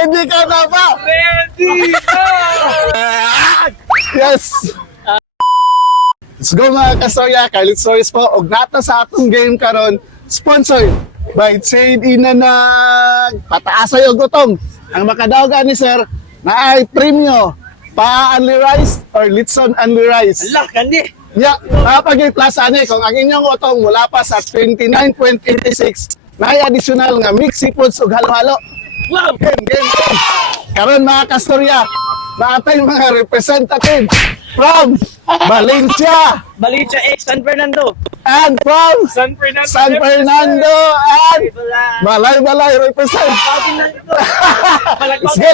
Ready ka na ba? Ready na! Yes! Let's go mga kastorya, Carlit Stories po. Og nata sa atong game karon, sponsored by Shade Inanag. Pataasay og gutom. Ang makadawgan ni sir na ay premyo pa only rice or litson only rice. Ala, gani! Yeah, napag-i-plus ani kung ang inyong utong mula pa sa 29.86 na ay additional nga mixed seafoods ug halo-halo. Wow! Game. Karon mga kastorya, naatay mga representative from Valencia Valencia X, San Fernando. and from San Fernando. San Fernando and Balay represent.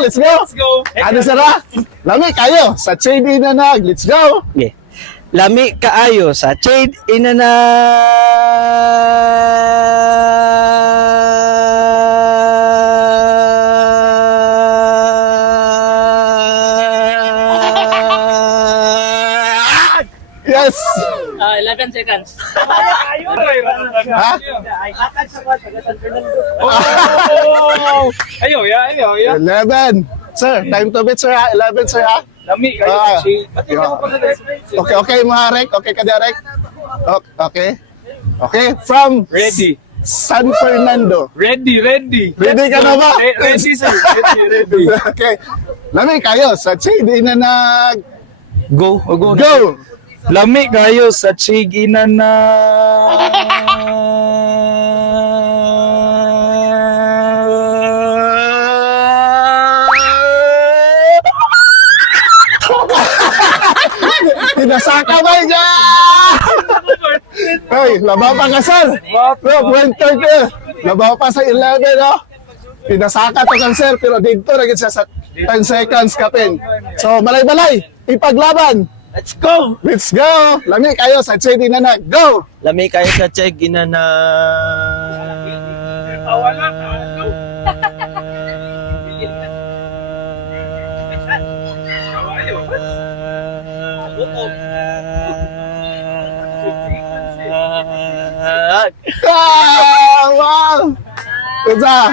Let's go. Ano sara? Lami kayo sa Shade Inanag. Let's go. Yeah. Lami kaayo sa Shade Inanag. Yes. 11 seconds. Ha? Oh! Ayo, ya. 11. Sir, time to beat sir ha. 11 sir ha. Lami kayo Ah. sa Shade. Pati mo pa Okay mga rek. Okay ka direk. Okay, from Ready. San Fernando. Ready. Ready ka na ba? Ready, sir. Ready. Okay. Lami kayo sa Shade Inanag. Go. Go! Lami kayo sa Shade Pinasaka ba niya? Hey, labaw pa ka sir. Bro, pointer ka. Labaw pa sa 11, no? Pinasaka to kan sir, pero dito na siya sa 10 seconds kapin. So, balay-balay, ipaglaban. Let's go! Let's go! Lami kayo sa Shade Inanag. Go! Lami kayo sa Shade Wow! Good job.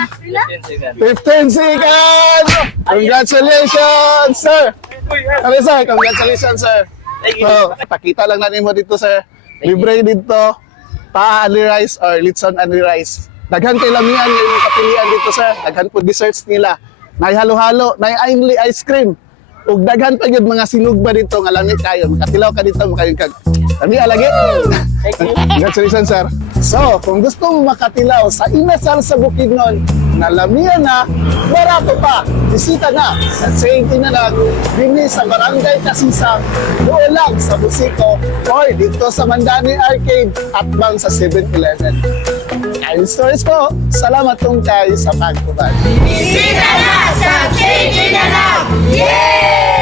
15 seconds! Congratulations, sir! Ano sir? Congratulations, sir! So, pakita lang natin mo dito, sir. Libre dito. Pa only rice or litson only rice. Daghan kay lamian yung kapilian dito, sir. Daghan po desserts nila. Nay halo-halo, nay only ice cream. Ug daghan pa gyud mga sinugba dito nga lamit kayo. Makatilaw ka dito makayong kag. Kami alagi. Congratulations, sir. So, kung gusto mo makatilaw sa inasal sa Bukidnon na lamian na, barato pa, bisita na sa Shade Inanag, dini sa Barangay Kasisang, doon lang sa Busico, or dito sa Mandani Arcade at bang sa 7-Eleven. Carlit Stories po, salamat tungkay sa pagtubad. Bisita na sa Shade Inanag! Yeah!